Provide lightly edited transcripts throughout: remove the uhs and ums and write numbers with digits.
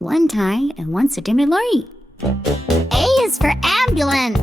One tie and one sentimeter lorry. A is for ambulance.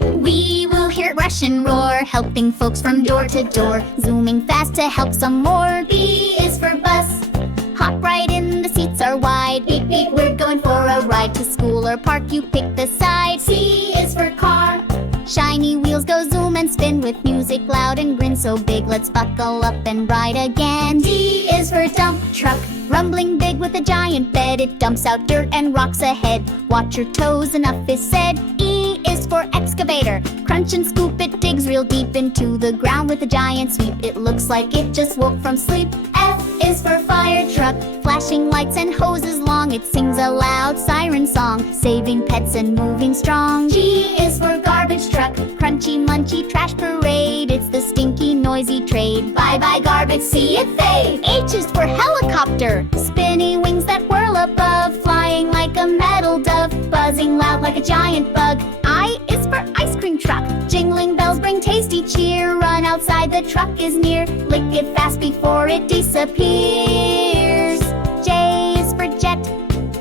We will hear it rush and roar, helping folks from door to door, zooming fast to help some more. B is for bus. Hop right in, the seats are wide. Beep beep, we're going for a ride. To school or park, you pick the side. C is for car. Shiny wheels go zoom and spin with music loud and grin so big. Let's buckle up and ride again. D is for dump truck. Rumbling big with a giant bed, it dumps out dirt and rocks ahead. Watch your toes, enough is said. E is for excavator. Crunch and scoop, it digs real deep into the ground with a giant sweep. It looks like it just woke from sleep. F is for fire truck. Flashing lights and hoses long, it sings a loud siren song, saving pets and moving strong. G is for garbage truck. Crunchy munchy trash parade, it's the stinky noisy trade. Bye bye garbage, see it fade. H is for helicopter. Spinny wings that whirl above, flying like a metal dove, buzzing loud like a giant bug. I is for ice cream truck. Jingling bells bring tasty cheer. Run outside, the truck is near. Lick it fast before it disappears. J is for jet.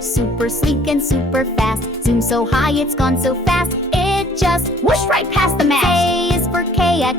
Super sleek and super fast. Zoom so high, it's gone so fast, it just whooshed right past the mast. K is for kayak.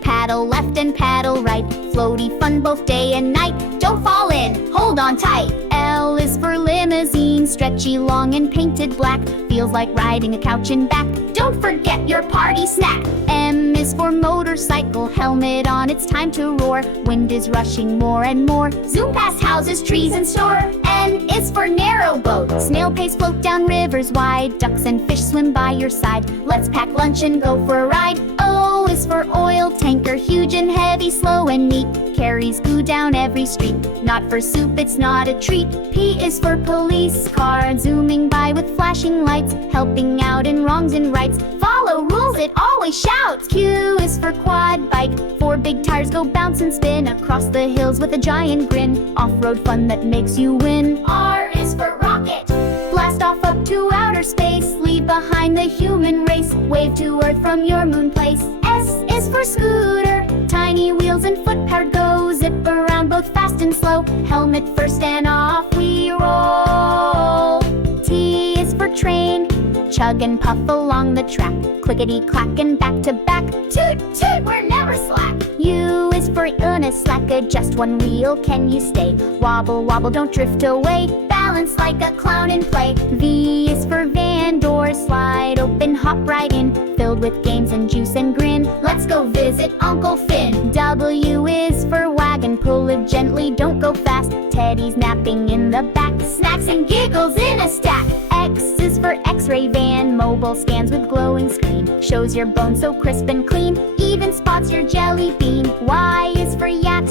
Paddle left and paddle right. Floaty fun both day and night. Don't fall in, hold on tight. L is for limousine. Stretchy, long and painted black. Feels like riding a couch and back. Don't forget your party snack. M is for motorcycle. Helmet on, it's time to roar. Wind is rushing more and more. Zoom past houses, trees and store. N is for narrow boat. Snail pace float down rivers wide. Ducks and fish swim by your side. Let's pack lunch and go for a ride. O is for oil tanker. Huge and heavy, slow and neat. Carries goo down every street. Not for soup, it's not a treat. P is for police car. Zooming by with flashing lights, helping out in wrongs and rights. Follow rules, it always shouts. Q is for quad bike. Four big tires go bounce and spin across the hills with a giant grin. Off-road fun that makes you win. R is for rocket. Blast off up to outer space. Leave behind the human race. Wave to Earth from your moon place. S is for scooter. Tiny wheels and foot-powered go. Zip around both fast and slow. Helmet first and off we roll. T is for train. Chug and puff along the track. Clickety-clack and back to back. Toot, toot, we're never slack. U is for unislack. Just one wheel, can you stay? Wobble, wobble, don't drift away. Balance like a clown in play. V is for van. Doors slide open, hop right in. Filled with games and juice and grin. Let's go visit Uncle Finn. W is for wagon. Pull it gently, don't go fast. Teddy's napping in the back. Snacks and giggles in a stack. X is for X-ray van. Mobile scans with glowing screen. Shows your bones so crisp and clean. Even spots your jelly bean. Y is for yacht.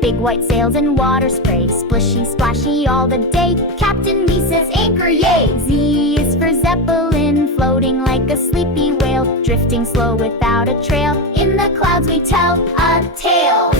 Big white sails and water spray. Splishy splashy all the day. Captain Me says anchor yay. Z is for Zeppelin. Floating like a sleepy whale. Drifting slow without a trail. In the clouds we tell a tale.